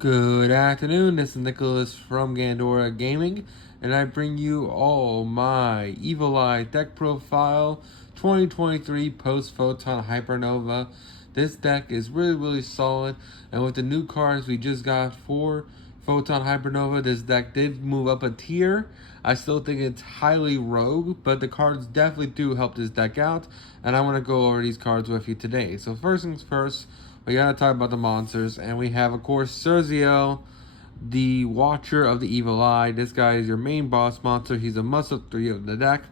Good afternoon, this is Nicholas from Gandora Gaming, and I bring you all my Evil Eye deck profile 2023 post Photon Hypernova. This deck is really solid, and with the new cards we just got for Photon Hypernova, this deck did move up a tier. I still think it's highly rogue, but the cards definitely do help this deck out, and I want to go over these cards with you today. So first things first, we gotta talk about the monsters, and we have, of course, Serziel, the Watcher of the Evil Eye. This guy is your main boss monster. He's a must-have 3 of the deck.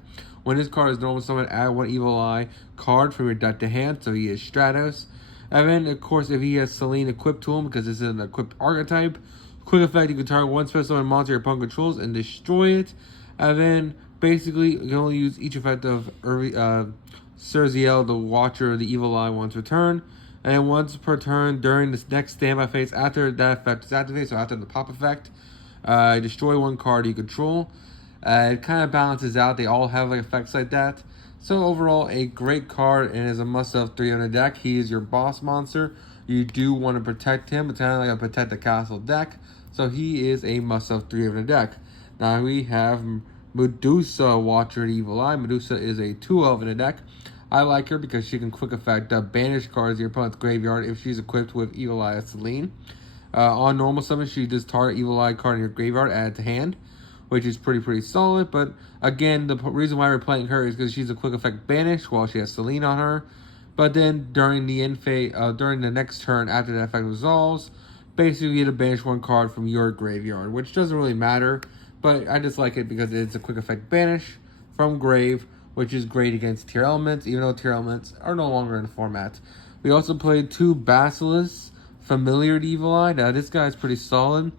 When his card is normal summon, add 1 Evil Eye card from your deck to hand, so he is Stratos. And then, of course, if he has Selene equipped to him, because this is an equipped archetype, quick effect, you can target 1 special summon monster your opponent controls and destroy it. And then, basically, you can only use each effect of Serziel, the Watcher of the Evil Eye, once per turn. And once per turn during this next standby phase after that effect is activated, so after the pop effect, destroy 1 card you control. It kind of balances out. They all have like effects like that. So overall, a great card and is a must-have 3 on the deck. He is your boss monster. You do want to protect him. It's kind of like a protect the castle deck. So he is a must-have 3 on the deck. Now we have Medusa, Watcher of the Evil Eye. Medusa is a 2-of in the deck. I like her because she can quick effect banish cards in your opponent's graveyard if she's equipped with Evil Eye Selene. On normal summon, she does target Evil Eye card in your graveyard, add it to hand, which is pretty solid. But again, the reason why we're playing her is because she's a quick effect banish while she has Selene on her. But then during the end phase, during the next turn after that effect resolves, basically you get to banish 1 card from your graveyard, which doesn't really matter. But I just like it because it's a quick effect banish from grave, which is great against tier elements, even though tier elements are no longer in the format. We also played 2 Basilisks, Familiar to Evil Eye. Now, this guy is pretty solid.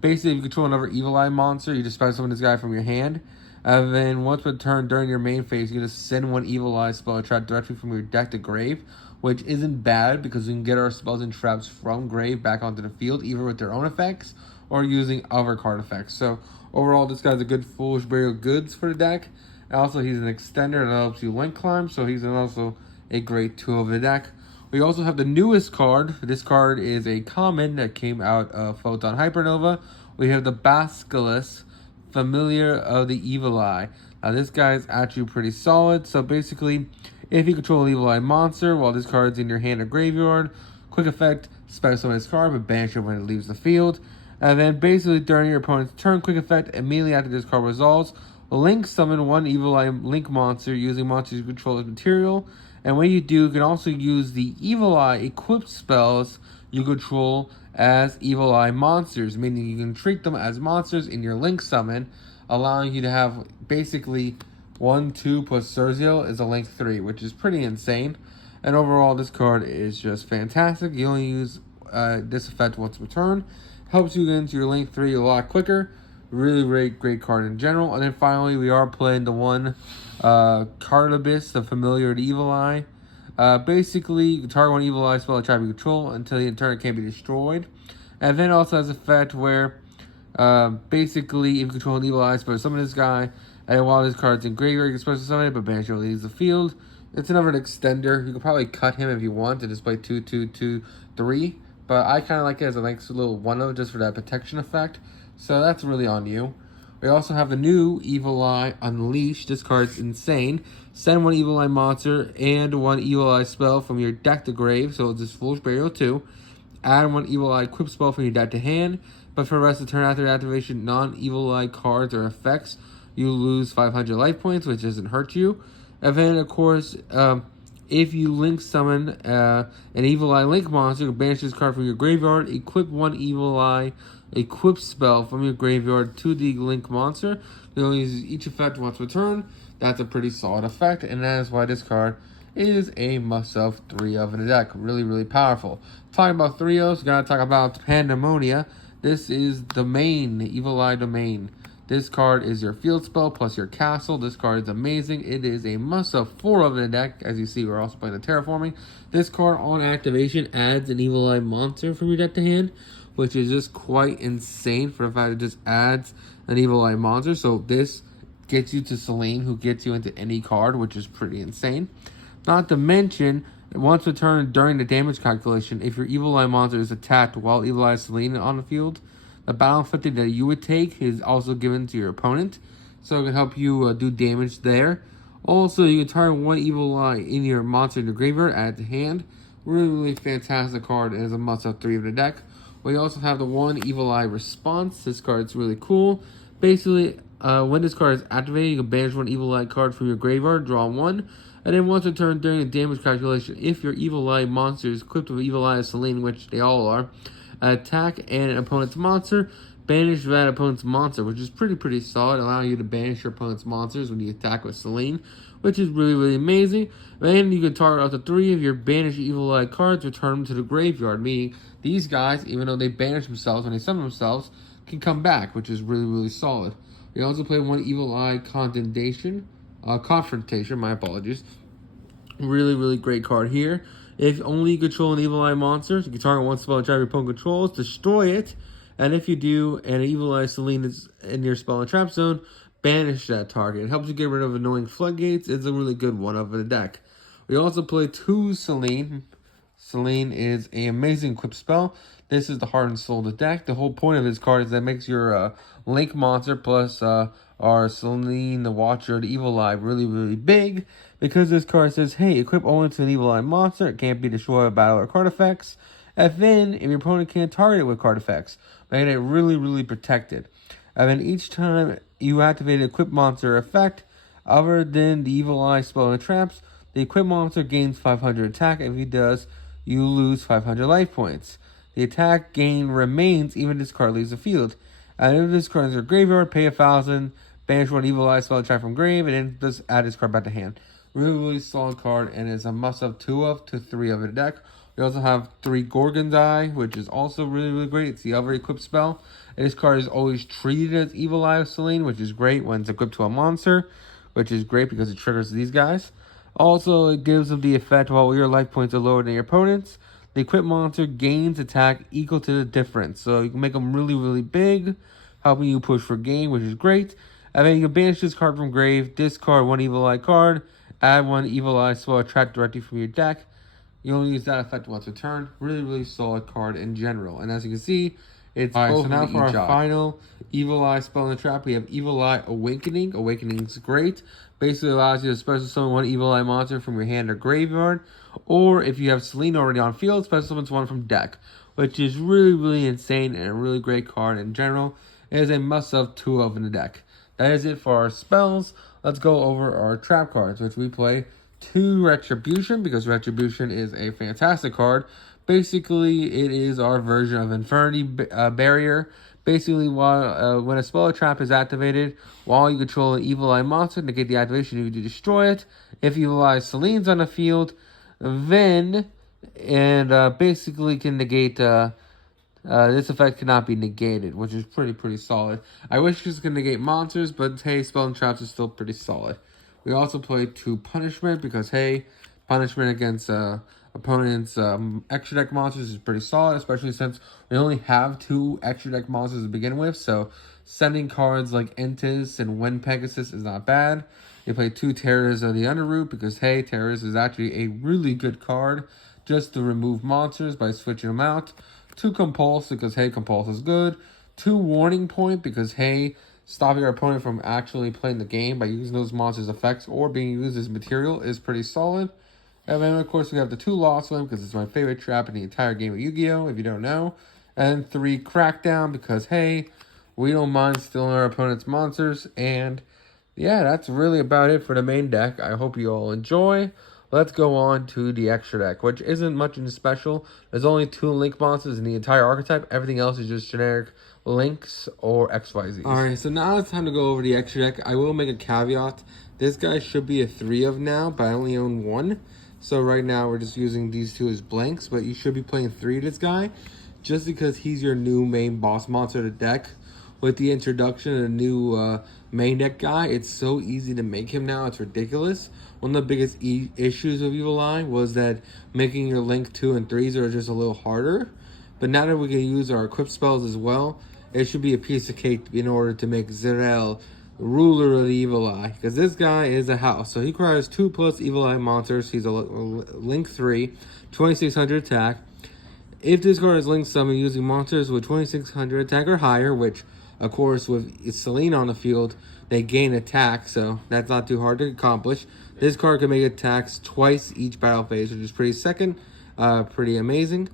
Basically, if you control another Evil Eye monster, you just special summon this guy from your hand. And then once per turn during your main phase, you just send 1 Evil Eye spell or trap directly from your deck to grave, which isn't bad because we can get our spells and traps from grave back onto the field, either with their own effects or using other card effects. So overall, this guy's a good Foolish Burial Goods for the deck. Also, he's an extender that helps you link climb, so he's also a great 2 of the deck. We also have the newest card. This card is a common that came out of Photon Hypernova. We have the Basilisks, Familiar of the Evil Eye. Now, this guy is actually pretty solid. So basically, if you control an Evil Eye monster while this card's in your hand or graveyard, quick effect, special summon this card, but banish it when it leaves the field. And then basically during your opponent's turn, quick effect, immediately after this card resolves, link summon 1 Evil Eye Link monster using monsters you control as material. And when you do, you can also use the Evil Eye equipped spells you control as Evil Eye monsters, meaning you can treat them as monsters in your link summon, allowing you to have basically 1, 2 plus Serziel is a link 3, which is pretty insane. And overall, this card is just fantastic. You only use this effect once per turn. Helps you get into your link 3 a lot quicker. Really great card in general. And then finally, we are playing the 1 Cartabus, the Familiar to Evil Eye. Basically, you can target 1 Evil Eye spell or trap you control until the turn can't be destroyed. And then also has an effect where basically, if you control an Evil Eye spell, summon this guy, and while this card's in graveyard, you can special summon it, but banish it when it leaves the field. It's another extender. You can probably cut him if you want to display 2, 2, 2, 3. But I kind of like it as a nice little 1-of just for that protection effect. So that's really on you. We also have the new Evil Eye Unleashed. This card's insane. Send 1 Evil Eye monster and 1 Evil Eye spell from your deck to grave. So it's just Foolish Burial 2. Add 1 Evil Eye equip spell from your deck to hand. But for the rest of the turn after activation, non-Evil Eye cards or effects, you lose 500 life points, which doesn't hurt you. And then, of course, if you link summon an Evil Eye Link monster, you can banish this card from your graveyard. Equip 1 Evil Eye equip spell from your graveyard to the Link monster. You only use each effect once per turn. That's a pretty solid effect, and that is why this card is a must-have 3-of in the deck. Really powerful. Talking about 3-ofs, gotta talk about Pandemonia. This is the main Evil Eye domain. This card is your field spell plus your castle. This card is amazing. It is a must-have 4-of in the deck. As you see, we're also playing the terraforming. This card on activation adds an Evil Eye monster from your deck to hand, which is just quite insane for the fact it just adds an Evil Eye monster. So this gets you to Selene, who gets you into any card, which is pretty insane. Not to mention, Once a turn during the damage calculation, if your Evil Eye monster is attacked while Evil Eye Selene on the field, the battle inflicted that you would take is also given to your opponent, so it can help you do damage there. Also, you can target one Evil Eye in your monster in your graveyard, add to hand. Really fantastic card, and is a must-have 3 of the deck. We also have the one Evil Eye response. This card's really cool. Basically, when this card is activated, you can banish one Evil Eye card from your graveyard, draw one, and then once a turn during the damage calculation, if your Evil Eye monster is equipped with Evil Eye Selene, which they all are, attack an opponent's monster, banish that opponent's monster, which is pretty solid, allowing you to banish your opponent's monsters when you attack with Selene, which is really amazing. And you can target up to 3 of your banished Evil Eye cards, return them to the graveyard, meaning these guys, even though they banish themselves when they summon themselves, can come back, which is really solid. We also play one Evil Eye Confrontation, my apologies. Really great card here. If only you control an Evil Eye monster, you can target one spell and trap your opponent controls, destroy it, and if you do, and an Evil Eye Selene is in your spell and trap zone, banish that target. It helps you get rid of annoying floodgates. It's a really good one of the deck. We also play 2 Selene. Selene is an amazing equip spell. This is the heart and soul of the deck. The whole point of this card is that it makes your Link monster plus our Selene the Watcher, the Evil Eye, really big. Because this card says, hey, equip only to an Evil Eye monster. It can't be destroyed by battle or card effects. And then, if your opponent can't target it with card effects, making it really protected. And then each time you activate an equip monster effect, other than the Evil Eye spell and traps, the equip monster gains 500 attack. If he does, you lose 500 life points. The attack gain remains even if this card leaves the field. And if this card is your graveyard, pay 1,000, banish one Evil Eye spell and trap from grave, and then just add this card back to hand. Really solid card, and it's a must-have 2 to 3 of the deck. We also have 3 Gorgon's Eye, which is also really great. It's the other equipped spell. And this card is always treated as Evil Eye of Selene, which is great when it's equipped to a monster, which is great because it triggers these guys. Also, it gives them the effect while your life points are lower than your opponent's. The equipped monster gains attack equal to the difference. So you can make them really big, helping you push for game, which is great. And then you can banish this card from grave, discard one Evil Eye card, add one Evil Eye spell attract directly from your deck. You only use that effect once a turn. Really solid card in general. And as you can see, it's both. So now for our final Evil Eye spell in the trap, we have Evil Eye Awakening. Awakening's great. Basically allows you to special summon one Evil Eye monster from your hand or graveyard. Or if you have Selene already on field, special summons one from deck. Which is really insane and a really great card in general. It is a must-have 2 of in the deck. That is it for our spells. Let's go over our trap cards, which we play 2 Retribution, because Retribution is a fantastic card. Basically, it is our version of Infinity Barrier. Basically, while when a spell or trap is activated, while you control an Evil Eye monster, negate the activation, you destroy it. If Evil Eye Selene's on the field, then, basically can negate, this effect cannot be negated, which is pretty solid. I wish this could negate monsters, but hey, spell and traps is still pretty solid. We also play 2 Punishment, because hey, punishment against opponents' extra deck monsters is pretty solid, especially since we only have 2 extra deck monsters to begin with, so sending cards like Entis and Wind Pegasus is not bad. You play 2 Terrors of the Underroot, because hey, Terrors is actually a really good card just to remove monsters by switching them out. 2 Compulse, because hey, Compulse is good. 2 Warning Point, because hey, stopping your opponent from actually playing the game by using those monsters' effects or being used as material is pretty solid. And then, of course, we have the 2 Lost Limb, because it's my favorite trap in the entire game of Yu-Gi-Oh!, if you don't know. And 3 Crackdown, because, hey, we don't mind stealing our opponent's monsters. And, yeah, that's really about it for the main deck. I hope you all enjoy. Let's go on to the extra deck, which isn't much in special. There's only 2 Link monsters in the entire archetype. Everything else is just generic Links or XYZs. Alright, so now it's time to go over the extra deck. I will make a caveat. This guy should be a 3 of now, but I only own 1. So right now we're just using these 2 as blanks, but you should be playing 3 of this guy, just because he's your new main boss monster of the deck. With the introduction of a new main deck guy, it's so easy to make him now, it's ridiculous. One of the biggest issues of Evil Eye was that making your Link 2 and 3s are just a little harder. But now that we can use our equip spells as well, it should be a piece of cake in order to make Zerel ruler of the Evil Eye, because this guy is a house. So he requires 2+ Evil Eye monsters. He's a Link 3, 2600 attack. If this card is linked summon using monsters with 2600 attack or higher, which of course with Selene on the field, they gain attack, so that's not too hard to accomplish. This card can make attacks twice each battle phase, which is pretty amazing.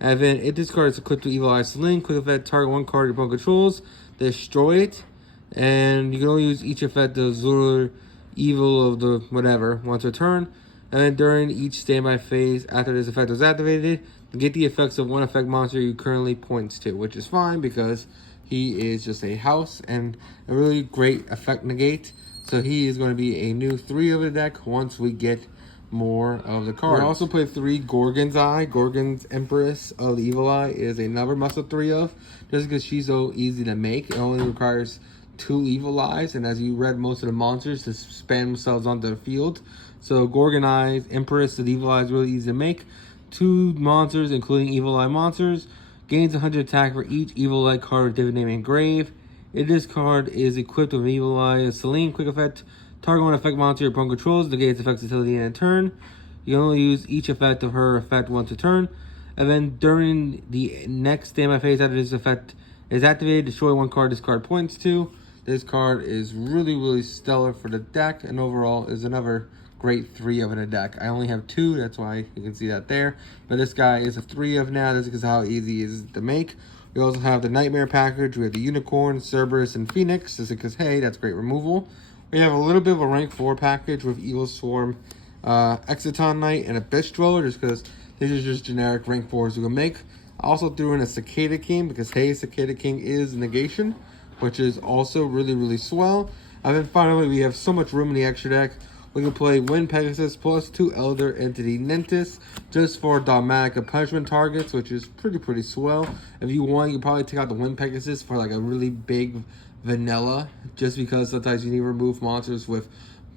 And then if this card is equipped with Evil Eye Selene, quick effect, target one card your opponent controls, destroy it. And you can only use each effect of Zulu Evil of the whatever once a turn. And then during each standby phase after this effect was activated, you get the effects of one effect monster you currently points to, which is fine because he is just a house and a really great effect negate. So he is going to be a new 3 of the deck once we get more of the cards. We also play 3 Gorgon's Eye. Gorgon's Empress of the Evil Eye is another muscle 3 of, just because she's so easy to make. It only requires 2 Evil Eyes, and as you read, most of the monsters to spam themselves onto the field. So Gorgon Eyes, Empress of the Evil Eye is really easy to make. 2 monsters, including Evil Eye monsters, gains 100 attack for each Evil Eye card with different name engraved. If this card is equipped with Evil Eye Selene, quick effect, target one effect monster your opponent controls, negates effects until the end of turn. You can only use each effect of her effect once a turn. And then during the next standby phase after this effect is activated, destroy one card this card points to. This card is really stellar for the deck, and overall is another great 3 of in a deck. I only have 2, that's why you can see that there. But this guy is a 3 of now, this is how easy it is to make. We also have the Nightmare package. We have the Unicorn, Cerberus, and Phoenix. This is because, hey, that's great removal. We have a little bit of a rank 4 package with Evil Swarm, Exciton Knight, and Abyss Dweller, just because these are just generic rank 4s we can make. I also threw in a Cicada King because, hey, Cicada King is negation, which is also really swell. And then finally, we have so much room in the extra deck. We can play Wind Pegasus plus 2 Elder Entity Nentis just for dogmatic and punishment targets, which is pretty swell. If you want, you can probably take out the Wind Pegasus for like a really big vanilla, just because sometimes you need to remove monsters with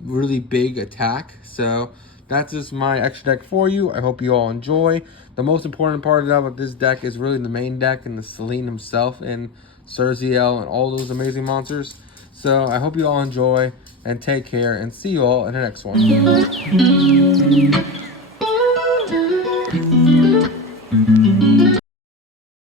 really big attack. So that's just my extra deck for you. I hope you all enjoy. The most important part of this deck is really the main deck and the Selene himself and Cerziel and all those amazing monsters. So I hope you all enjoy and take care, and see you all in the next one.